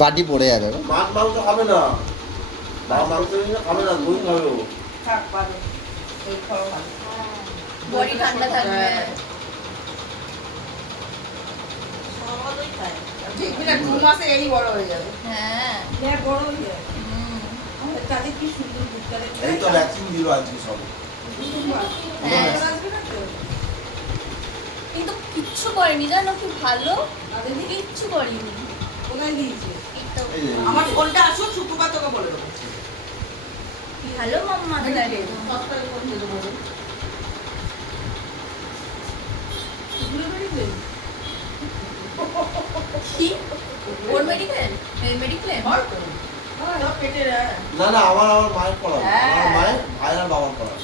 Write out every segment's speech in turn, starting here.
বাটি পড়ে যাবে। মাছ মাংস খাবে না, মাংস খাবে না, দই খাবে ও। থাক পারো এই খাও ভালো। বডি ঠান্ডা থাকবে। সবাই খায় দেখবি না 2 মাসে এই বড় হয়ে যাবে। হ্যাঁ দেখ বড় হয়ে যাবে। হুম। আমাদের তাদের কি সুন্দর দুধটা দেখতে। এই তো ভ্যাকসিন দিল আজকে সব। হ্যাঁ। আসবে না তো? কিন্তু কিচ্ছু করেনি জানো, কি ভালো, তাদের দিকে কিচ্ছু করিনি। কোথায় দিয়েছে? এই তো এই যে, আমার ফোনটা আসুক শুক্রবার তোকে বলে দেবো। ভালো মাম্মা লাগে। সস্তায় ফোন দিয়ে দেবো। এগুলো বেরিয়ে কি ওর মেডিকেল মেডিক্লেম হয়তো হ্যাঁ সব পেটের না না, আমার মায়ের পড়াবে, হ্যাঁ। আমার মায়ের ভাইয়ের আর বাবার পড়াবে।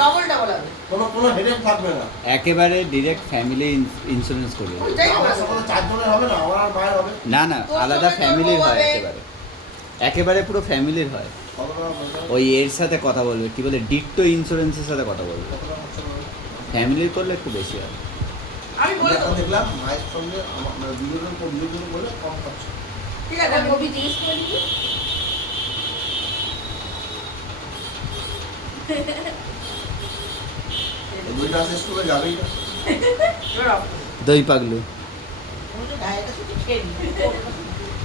ডবল ডাবল হবে। কোনো হেডেক থাকবে না। একেবারে ডিরেক্ট ফ্যামিলি ইন্স্যুরেন্স করবে। ওইটাই আমার বলে সাথে 4 জনের হবে না, আমার আর মায়ের হবে। না না, তোর আলাদা সঙ্গে তোর ফ্যামিলির বউ হয় হবে। একেবারে, একেবারে পুরো ফ্যামিলির হয়। কত টাকা পয়সা? ওই এর সাথে কথা বলবে, কি বলে, ডিট্টো ইন্স্যুরেন্সের সাথে কথা বলবে। কত টাকা খরচা হবে? ফ্যামিলির করলে একটু বেশি হয়। আমি বলে একটা দেবো। দেখলাম মায়ের সঙ্গে আমার মানে দুজনের বলে কম খরচা। ঠিক আছে আমি কবি জিজ্ঞেস করে দিবি। এই দুইটা শেষ করে যাবেই না। এবার অফ করো। দই পাগলু। আমি তো ঢাইটা শুধু খেয়ে নিই।